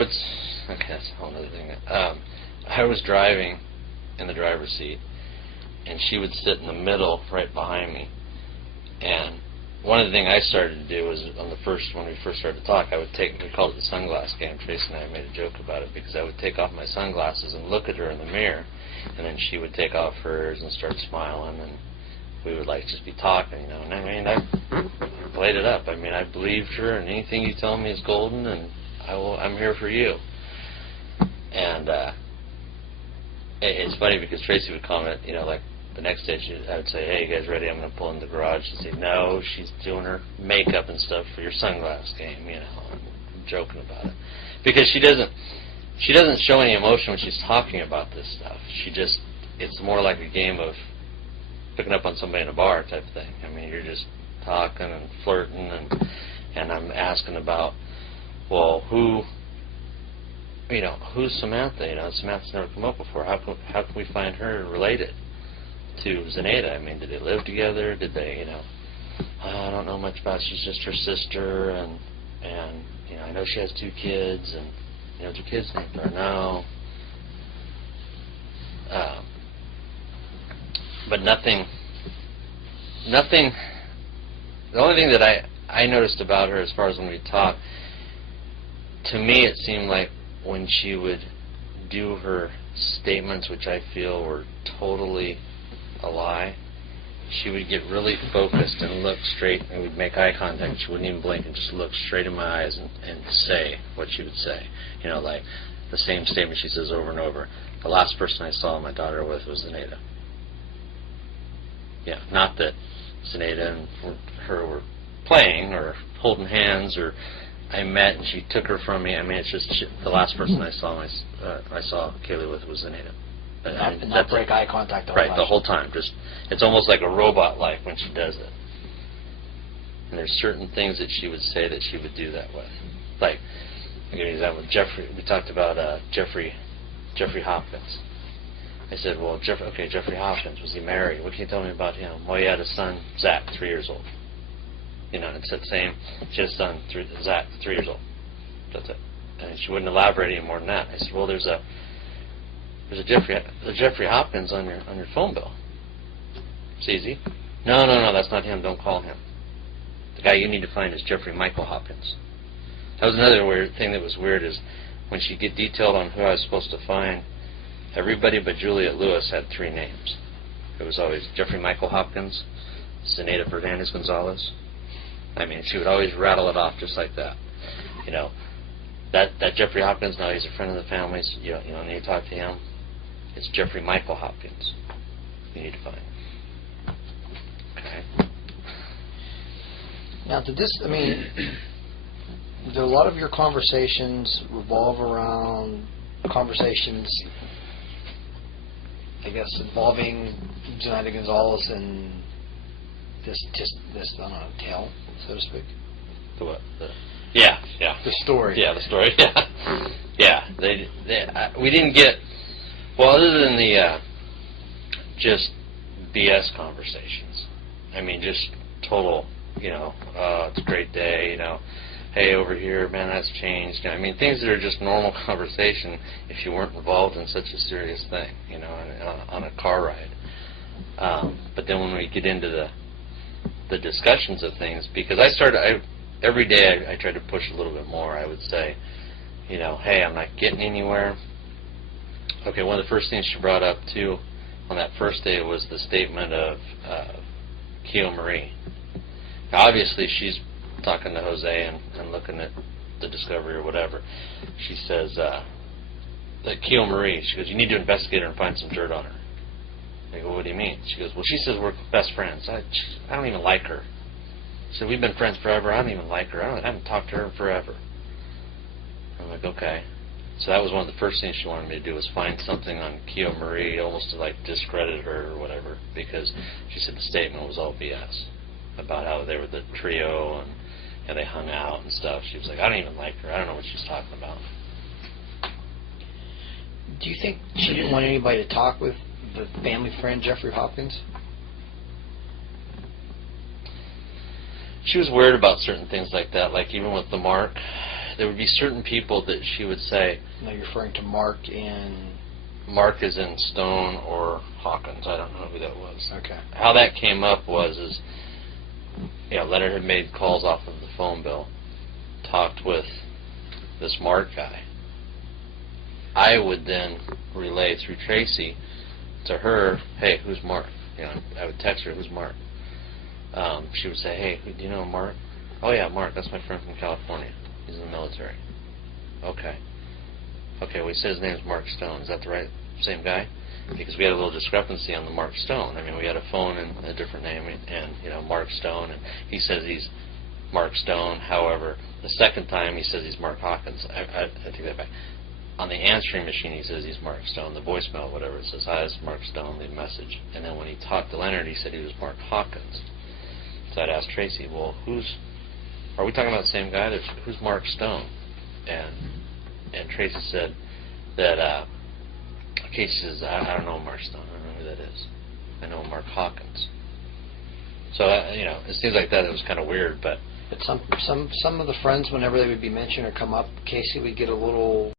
Okay, that's a whole other thing. I was driving in the driver's seat, and she would sit in the middle right behind me. And one of the things I started to do was when we first started to talk, we called it the sunglass game. Tracy and I made a joke about it because I would take off my sunglasses and look at her in the mirror, and then she would take off hers and start smiling, and we would just be talking, And I played it up. I believed her, and anything you tell me is golden, and I'm here for you. And it's funny because Tracy would comment, the next day I would say, "Hey, you guys ready? I'm going to pull in the garage." She'd say, "No, she's doing her makeup and stuff for your sunglass game." I'm joking about it because she doesn't show any emotion when she's talking about this stuff. It's more like a game of picking up on somebody in a bar type thing. You're just talking and flirting, and I'm asking about, well, who's Samantha? Samantha's never come up before. How can we find her related to Zenaida? Did they live together? Did they, I don't know much about it. She's just her sister, and I know she has 2 kids, and, do kids named her? No. But nothing, the only thing that I noticed about her as far as when we talked, to me it seemed like when she would do her statements, which I feel were totally a lie, she would get really focused and look straight, and we'd make eye contact. She wouldn't even blink and just look straight in my eyes and say what she would say. Like the same statement she says over and over. The last person I saw my daughter with was Zenaida. Yeah, not that Zenaida and her were playing or holding hands, or I met and she took her from me. It's just the last person I saw Kaylee with was Zenaida. Not break eye contact the whole time. It's almost like a robot-like when she does it. And there's certain things that she would say that she would do that way. Like, I'll give you an example. Jeffrey, we talked about Jeffrey Hopkins. I said, well, Jeffrey Hopkins, was he married? What can you tell me about him? Well, he had a son, Zach, 3 years old. And it's that same, she had a son, Zach, 3 years old. That's it. And she wouldn't elaborate any more than that. I said, well, there's a Jeffrey Hopkins on your phone bill. It's easy. No, that's not him. Don't call him. The guy you need to find is Jeffrey Michael Hopkins. That was another weird thing that was weird, is when she'd get detailed on who I was supposed to find, everybody but Juliet Lewis had 3 names. It was always Jeffrey Michael Hopkins, Zenaida Fernandez Gonzalez. She would always rattle it off just like that. That Jeffrey Hopkins, now he's a friend of the family's. You don't need to talk to him. It's Jeffrey Michael Hopkins you need to find. Okay. Now, did a lot of your conversations revolve around conversations, I guess, involving Zenaida Gonzalez and this I don't know, tale, so to speak? The what? Yeah. The story. Yeah, the story. Yeah. We didn't get, other than the just BS conversations. Just total, it's a great day, hey, over here, man, that's changed. Things that are just normal conversation if you weren't involved in such a serious thing, on a car ride. But then when we get into the discussions of things, because every day I tried to push a little bit more. I would say, hey, I'm not getting anywhere. Okay, one of the first things she brought up, too, on that first day was the statement of Keo Marie. Now, obviously, she's talking to Jose and looking at the discovery or whatever. She says, that Keo Marie, she goes, you need to investigate her and find some dirt on her. I go, what do you mean? She goes, well, she says we're best friends. I don't even like her. So we've been friends forever. I don't even like her. I haven't talked to her forever. I'm like, okay. So that was one of the first things she wanted me to do, was find something on Keo Marie, almost to discredit her or whatever, because she said the statement was all BS about how they were the trio and they hung out and stuff. She was like, I don't even like her. I don't know what she's talking about. Do you think she didn't want anybody to talk with the family friend Jeffrey Hopkins? She was weird about certain things like that, like even with the mark. there would be certain people that she would say, Now you're referring to Mark in... Mark is in Stone or Hawkins. I don't know who that was. Okay. How that came up was, Leonard had made calls off of the phone bill, talked with this Mark guy. I would then relay through Tracy to her, hey, who's Mark? I would text her, who's Mark? She would say, hey, do you know Mark? Oh, yeah, Mark, that's my friend from California. He's in the military. Okay. Okay, well, he said his name's Mark Stone. Is that the right, same guy? Because we had a little discrepancy on the Mark Stone. I mean, we had a phone and a different name, and Mark Stone, and he says he's Mark Stone. However, the second time he says he's Mark Hawkins. I take that back. On the answering machine, he says he's Mark Stone. The voicemail, whatever, it says, hi, it's Mark Stone, leave a message. And then when he talked to Leonard, he said he was Mark Hawkins. So I'd ask Tracy, well, are we talking about the same guy? Who's Mark Stone? And Tracy said that, Casey says, I don't know Mark Stone. I don't know who that is. I know Mark Hawkins. So, it seems like that. It was kind of weird, but... But some of the friends, whenever they would be mentioned or come up, Casey would get a little